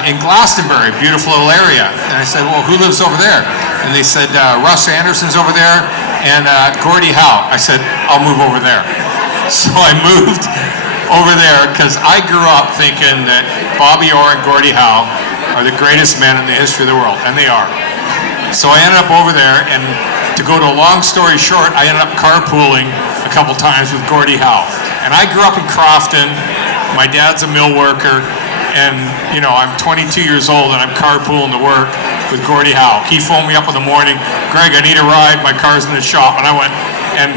in Glastonbury, beautiful little area. And I said, well, who lives over there? And they said, Russ Anderson's over there and Gordie Howe. I said, I'll move over there. So I moved over there because I grew up thinking that Bobby Orr and Gordie Howe are the greatest men in the history of the world, and they are. So I ended up over there, and to go to a long story short, I ended up carpooling a couple times with Gordie Howe. And I grew up in Crofton. My dad's a mill worker, and I'm 22 years old, and I'm carpooling to work with Gordie Howe. He phoned me up in the morning, Greg, I need a ride, my car's in the shop. And I went, and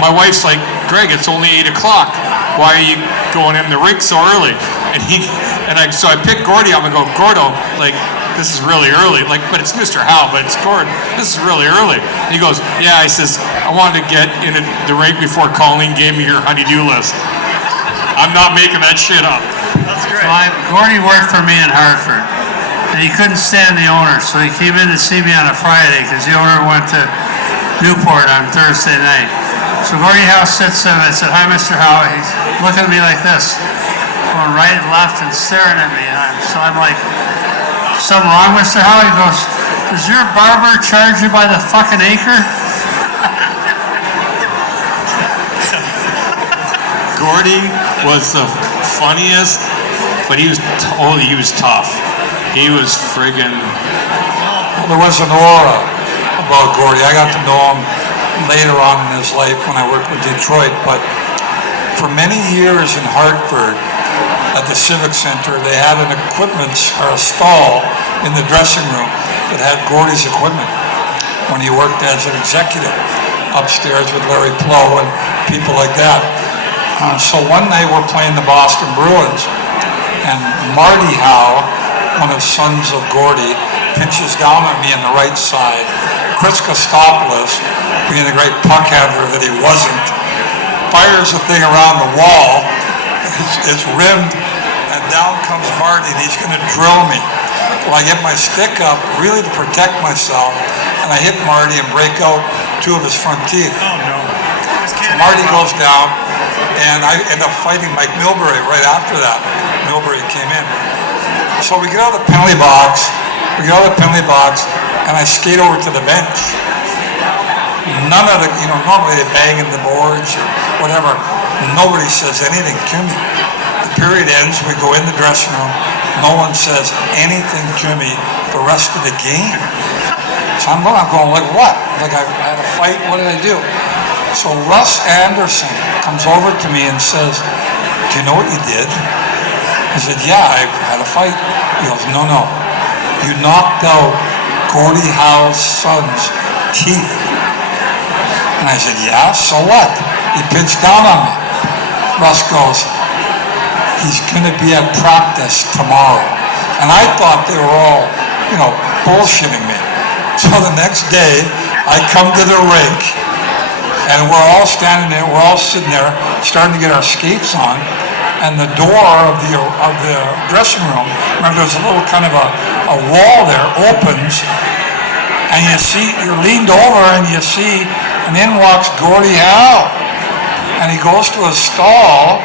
my wife's like, Greg, it's only 8 o'clock. Why are you going in the rink so early? So I picked Gordie up and go, Gordo, like, this is really early. Like, but it's Mr. Howe, but it's Gordon. This is really early. And he goes, yeah, he says, I wanted to get in the rink before Colleen gave me your honey-do list. I'm not making that shit up. That's great. So Gordie worked for me in Hartford, and he couldn't stand the owner, so he came in to see me on a Friday because the owner went to Newport on Thursday night. So Gordie Howe sits in, and I said, hi, Mr. Howe. He's looking at me like this, going right and left and staring at me. So I'm like, something wrong, Mr. Howe? He goes, does your barber charge you by the fucking acre? Gordie was the funniest, but he was tough. He was friggin'. Well, there was an aura about Gordie. I got to know him later on in his life when I worked with Detroit, but for many years in Hartford at the Civic Center, they had a stall in the dressing room that had Gordie's equipment when he worked as an executive upstairs with Larry Plow and people like that. So one night we're playing the Boston Bruins, and Marty Howe, one of the sons of Gordie, pitches down on me on the right side. Chris Kostopoulos, being the great puck handler that he wasn't, fires the thing around the wall. It's rimmed, and down comes Marty, and he's going to drill me. Well, I get my stick up, really to protect myself, and I hit Marty and break out 2 of his front teeth. Oh, no. So Marty goes down, and I end up fighting Mike Milbury right after that. Milbury came in. So we get out of the penalty box, and I skate over to the bench. None of the, normally they bang in the boards or whatever. Nobody says anything to me. The period ends, we go in the dressing room, no one says anything to me the rest of the game. So I'm going like, what? Like I had a fight, what did I do? So Russ Anderson comes over to me and says, do you know what you did? I said, yeah, I had a fight. He goes, no, you knocked out Gordie Howe's son's teeth. And I said, yeah, so what? He pitched down on me. Russ goes, he's going to be at practice tomorrow. And I thought they were all, bullshitting me. So the next day, I come to the rink, and we're all standing there, we're all sitting there, starting to get our skates on, and the door of the dressing room, remember there's a little kind of a wall there, opens, and you're leaned over and you see, and in walks Gordie Howe. And he goes to a stall,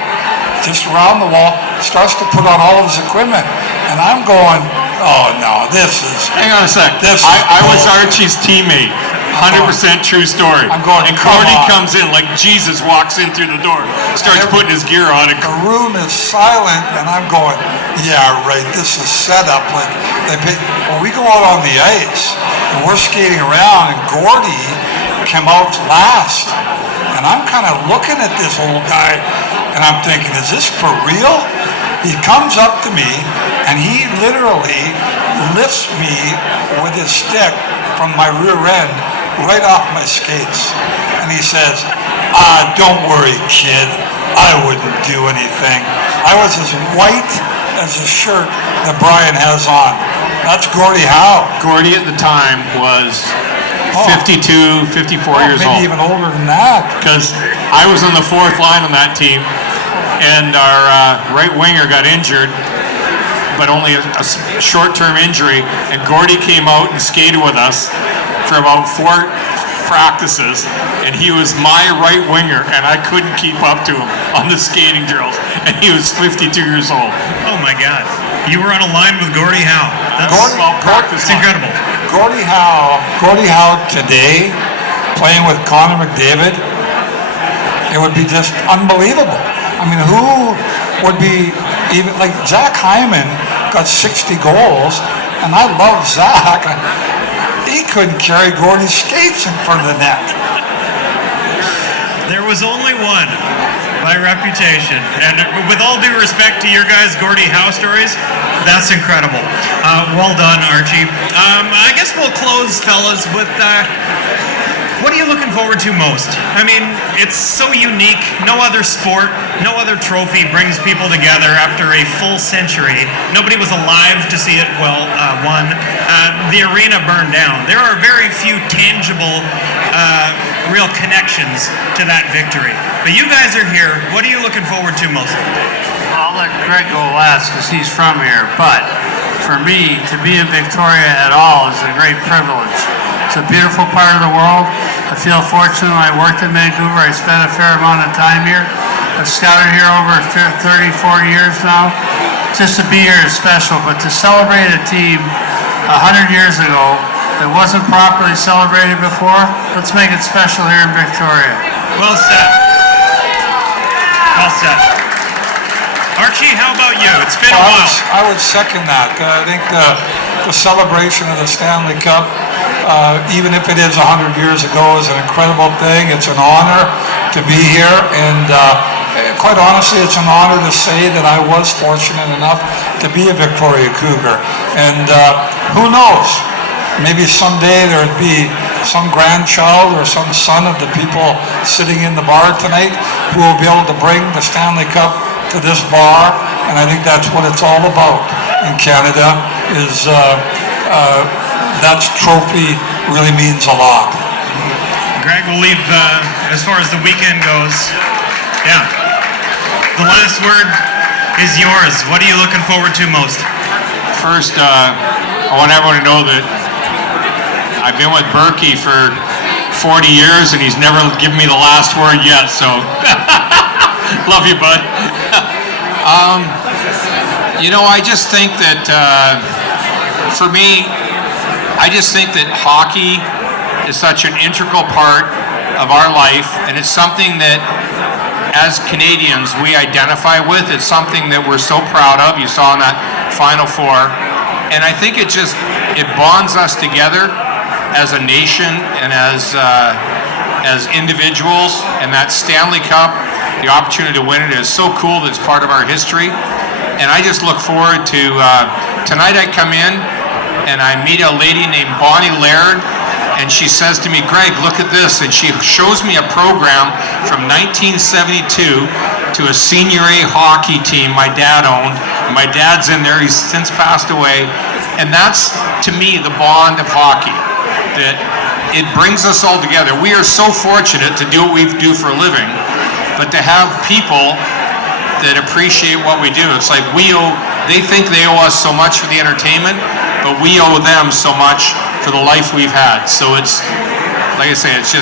just around the wall, starts to put on all of his equipment. And I'm going, oh no, this is... Hang on a sec. I was Archie's teammate. 100% true story. I'm going, and Gordie comes in like Jesus walks in through the door, starts putting his gear on. The room is silent, and I'm going, yeah, right, this is set up. Like, well, we go out on the ice, and we're skating around, and Gordie came out last. And I'm kind of looking at this old guy, and I'm thinking, is this for real? He comes up to me, and he literally lifts me with his stick from my rear end right off my skates. And he says, don't worry, kid. I wouldn't do anything. I was as white as the shirt that Brian has on. That's Gordie Howe. Gordie at the time was 52, 54 years maybe old. even older than that. Because I was on the fourth line on that team, and our right winger got injured, but only a short-term injury, and Gordie came out and skated with us for about 4 practices, and he was my right winger, and I couldn't keep up to him on the skating drills, and he was 52 years old. Oh my God. You were on a line with Gordie Howe. That's incredible. Gordie Howe today, playing with Connor McDavid, it would be just unbelievable. I mean, who would be even, like Zach Hyman got 60 goals, and I love Zach. He couldn't carry Gordie's skates in front of the net. There was only one by reputation. And with all due respect to your guys' Gordie Howe stories, that's incredible. Well done, Archie. I guess we'll close, fellas, with what are you looking forward to most? I mean, it's so unique. No other sport, no other trophy brings people together after a full century. Nobody was alive to see it won. The arena burned down. There are very few tangible, real connections to that victory. But you guys are here. What are you looking forward to most? I'll let Greg go last because he's from here, but for me, to be in Victoria at all is a great privilege. It's a beautiful part of the world. I feel fortunate. I worked in Vancouver. I spent a fair amount of time here. I've scouted here over 34 years now. Just to be here is special, but to celebrate a team 100 years ago that wasn't properly celebrated before, let's make it special here in Victoria. Well said. Well said. Archie, how about you? It's been a while. I would second that. I think the celebration of the Stanley Cup, even if it is 100 years ago, is an incredible thing. It's an honor to be here, and quite honestly, it's an honor to say that I was fortunate enough to be a Victoria Cougar. And who knows? Maybe someday there would be some grandchild or some son of the people sitting in the bar tonight who will be able to bring the Stanley Cup to this bar, and I think that's what it's all about in Canada, is that trophy really means a lot. Greg, we'll leave as far as the weekend goes. Yeah. The last word is yours. What are you looking forward to most? First, I want everyone to know that I've been with Burke for 40 years, and he's never given me the last word yet, so love you, bud. I just think that, for me, I just think that hockey is such an integral part of our life, and it's something that, as Canadians, we identify with. It's something that we're so proud of. You saw in that Final Four. And I think it bonds us together as a nation and as individuals. And that Stanley Cup, the opportunity to win it, is so cool that it's part of our history. And I just look forward to, tonight I come in and I meet a lady named Bonnie Laird, and she says to me, Greg, look at this. And she shows me a program from 1972 to a senior A hockey team my dad owned. My dad's in there. He's since passed away. And that's, to me, the bond of hockey, that it brings us all together. We are so fortunate to do what we do for a living, but to have people that appreciate what we do. It's like they think they owe us so much for the entertainment, but we owe them so much for the life we've had. So it's, like I say, it's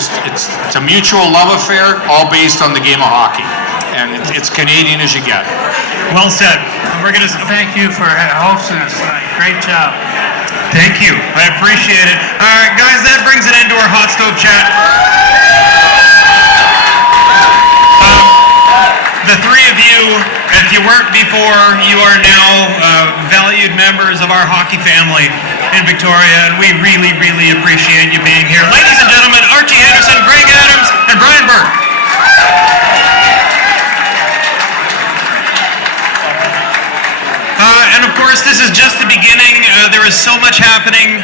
a mutual love affair, all based on the game of hockey. And it's Canadian as you get. Well said. We're going to Thank you for hosting us tonight. Great job. thank you. I appreciate it. All right, guys, that brings an end to our hot stove chat. The three of you, if you weren't before, you are now valued members of our hockey family in Victoria, and we really, really appreciate you being here. Ladies and gentlemen, Archie Henderson, Greg Adams, and Brian Burke. And of course, this is just the beginning. There is so much happening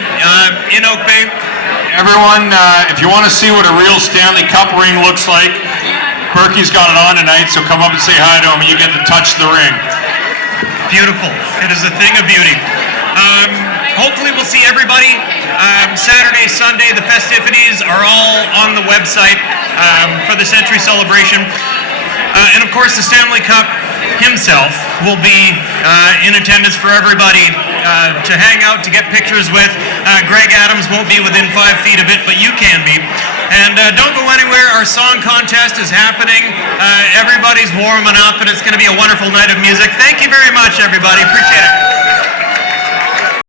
in Oak Bay. Everyone, if you want to see what a real Stanley Cup ring looks like, Burke's got it on tonight, so come up and say hi to him, and you get to touch the ring. Beautiful. It is a thing of beauty. hopefully we'll see everybody Saturday, Sunday. The festivities are all on the website for the Century Celebration. And of course, the Stanley Cup himself will be in attendance for everybody to hang out, to get pictures with. Greg Adams won't be within 5 feet of it, but you can be. And don't go anywhere. Our song contest is happening. Everybody's warming up, and it's going to be a wonderful night of music. Thank you very much, everybody. Appreciate it.